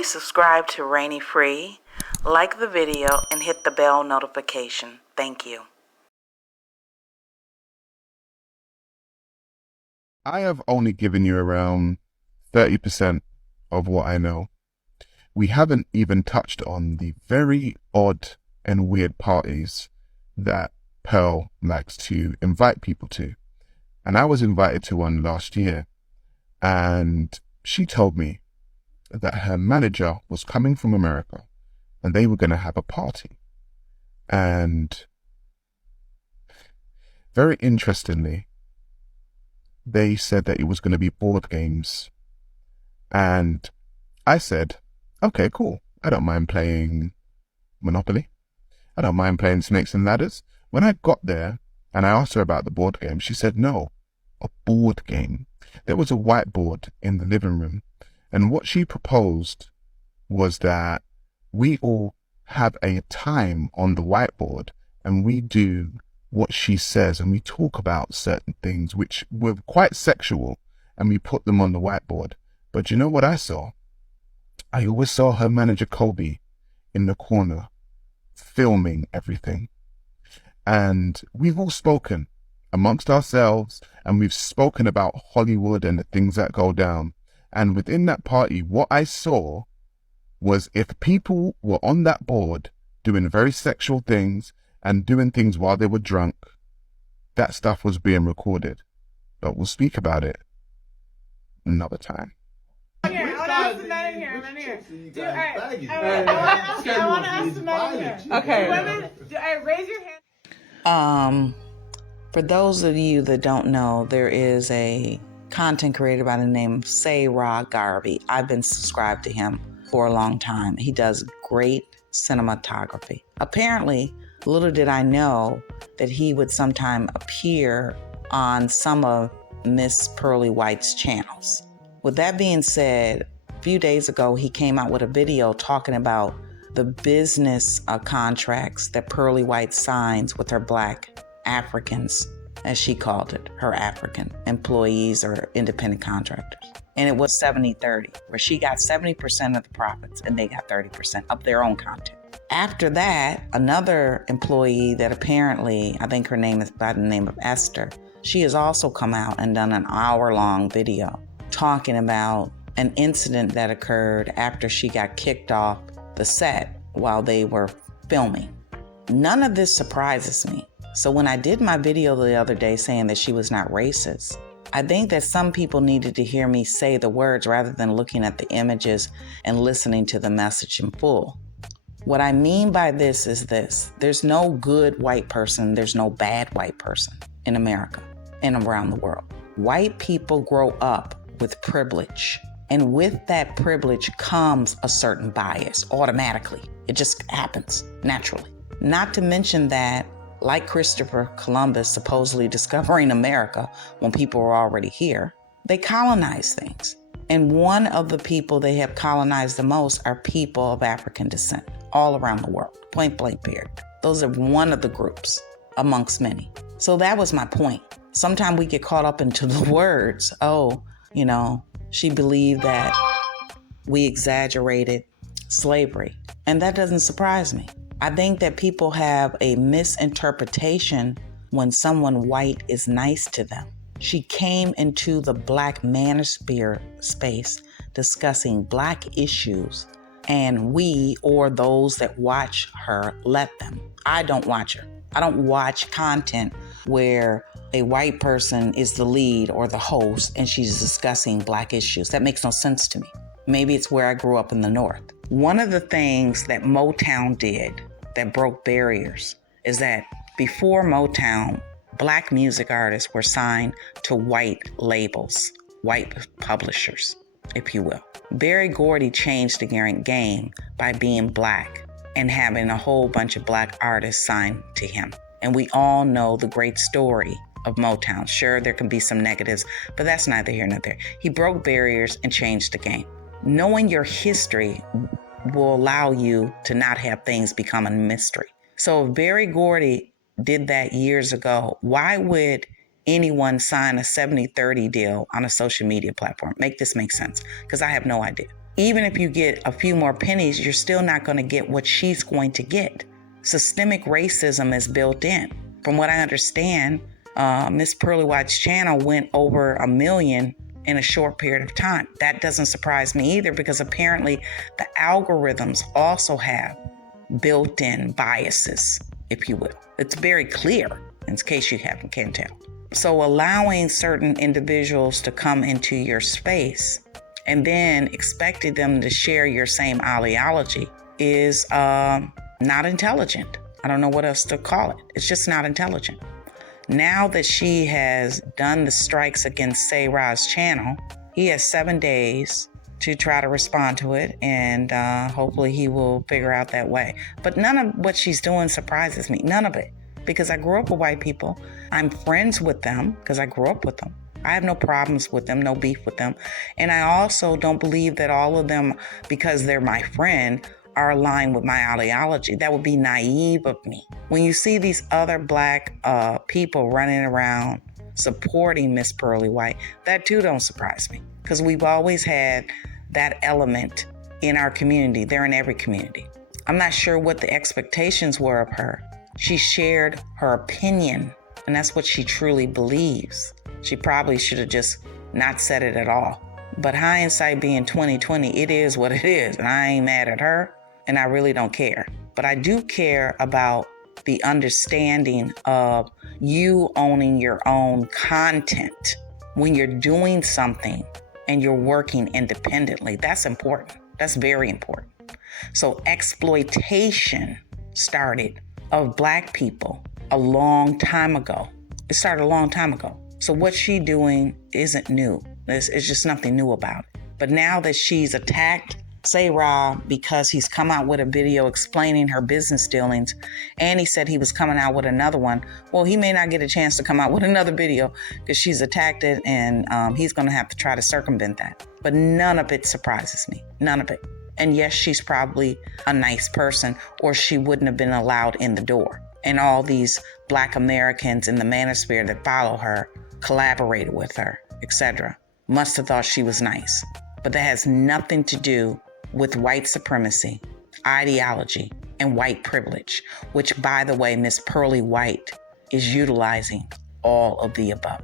Please subscribe to Rainy Free, like the video, and hit the bell notification. Thank you. I have only given you around 30% of what I know. We haven't even touched on the very odd and weird parties that Pearl likes to invite people to. And I was invited to one last year, and she told me that her manager was coming from America and they were going to have a party. And very interestingly, they said that it was going to be board games. And I said, okay, cool. I don't mind playing Monopoly. I don't mind playing Snakes and Ladders. When I got there and I asked her about the board game, she said, no, a board game. There was a whiteboard in the living room. And what she proposed was that we all have a time on the whiteboard and we do what she says, and we talk about certain things which were quite sexual, and we put them on the whiteboard. But you know what I saw? I always saw her manager Kobe in the corner filming everything. And we've all spoken amongst ourselves, and we've spoken about Hollywood and the things that go down. And within that party, what I saw was if people were on that board doing very sexual things and doing things while they were drunk, that stuff was being recorded. But we'll speak about it another time. Here, I want to ask the men in here. I want to ask the men in here. Okay. Women, raise your hand. For those of you that don't know, there is a content creator by the name of Garvey. I've been subscribed to him for a long time. He does great cinematography. Apparently, little did I know that he would sometime appear on some of Miss Pearly White's channels. With that being said, a few days ago, he came out with a video talking about the business contracts that Pearly White signs with her Black Africans, as she called it, her African employees or independent contractors. And it was 70-30, where she got 70% of the profits and they got 30% of their own content. After that, another employee that apparently, I think her name is by the name of Esther, she has also come out and done an hour-long video talking about an incident that occurred after she got kicked off the set while they were filming. None of this surprises me. So when I did my video the other day saying that she was not racist, I think that some people needed to hear me say the words rather than looking at the images and listening to the message in full. What I mean by this is this: there's no good white person, there's no bad white person in America and around the world. White people grow up with privilege, and with that privilege comes a certain bias automatically. It just happens naturally. Not to mention that, like Christopher Columbus supposedly discovering America when people were already here, they colonized things. And one of the people they have colonized the most are people of African descent all around the world, point blank period. Those are one of the groups amongst many. So that was my point. Sometimes we get caught up into the words. Oh, she believed that we exaggerated slavery. And that doesn't surprise me. I think that people have a misinterpretation when someone white is nice to them. She came into the Black manosphere space discussing Black issues, and we, or those that watch her, let them. I don't watch her. I don't watch content where a white person is the lead or the host and she's discussing Black issues. That makes no sense to me. Maybe it's where I grew up in the North. One of the things that Motown did that broke barriers is that before Motown, Black music artists were signed to white labels, white publishers, if you will. Berry Gordy changed the game by being Black and having a whole bunch of Black artists signed to him. And we all know the great story of Motown. Sure, there can be some negatives, but that's neither here nor there. He broke barriers and changed the game. Knowing your history will allow you to not have things become a mystery. So if Berry Gordy did that years ago, why would anyone sign a 70-30 deal on a social media platform? Make this make sense, because I have no idea. Even if you get a few more pennies, you're still not going to get what she's going to get. Systemic racism is built in. From what I understand, Miss Pearly White's channel went over 1 million in a short period of time. That doesn't surprise me either, because apparently the algorithms also have built-in biases, if you will. It's very clear, in case you can't tell. So allowing certain individuals to come into your space and then expecting them to share your same ideology is not intelligent. I don't know what else to call it. It's just not intelligent. Now that she has done the strikes against Say Ra's channel, he has 7 days to try to respond to it, and hopefully he will figure out that way. But none of what she's doing surprises me. None of it. Because I grew up with white people. I'm friends with them because I grew up with them. I have no problems with them, no beef with them. And I also don't believe that all of them, because they're my friend, are aligned with my ideology. That would be naive of me. When you see these other black people running around supporting Miss Pearly White, that too don't surprise me, because we've always had that element in our community. They're in every community. I'm not sure what the expectations were of her. She shared her opinion, and that's what she truly believes. She probably should have just not said it at all. But hindsight being 2020, it is what it is, and I ain't mad at her, and I really don't care. But I do care about the understanding of you owning your own content when you're doing something and you're working independently. That's important. That's very important. So exploitation started of black people a long time ago. It started a long time ago. So what she's doing isn't new. It's just nothing new about it. But now that she's attacked Say Ra because he's come out with a video explaining her business dealings, and he said he was coming out with another one, well, he may not get a chance to come out with another video because she's attacked it, and he's going to have to try to circumvent that. But none of it surprises me. None of it. And yes, she's probably a nice person, or she wouldn't have been allowed in the door. And all these Black Americans in the manosphere that follow her, collaborated with her, etc., must have thought she was nice. But that has nothing to do with white supremacy, ideology, and white privilege, which, by the way, Miss Pearly White is utilizing all of the above.